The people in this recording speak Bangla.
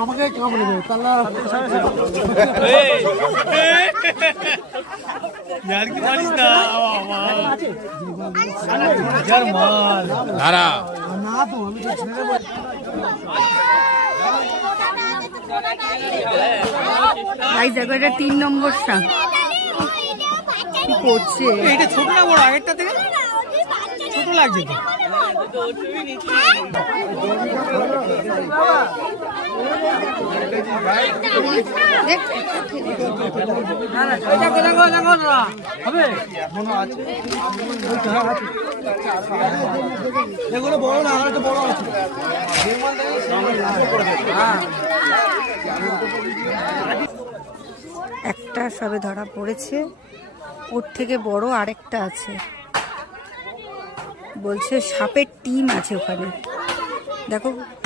আমাকে কামড়ে দেবে তাহলে यार की मारिस ना यार माल धारा ना तो हम গাইস দেখো এটা 3 নম্বরটা কি করছে এটা ছোট না বড় আগেরটা থেকে ছোট লাগছে তো একটা সবে ধরা পড়েছে, ওর থেকে বড় আরেকটা আছে, বলছে সাপের টিম আছে ওখানে। দেখো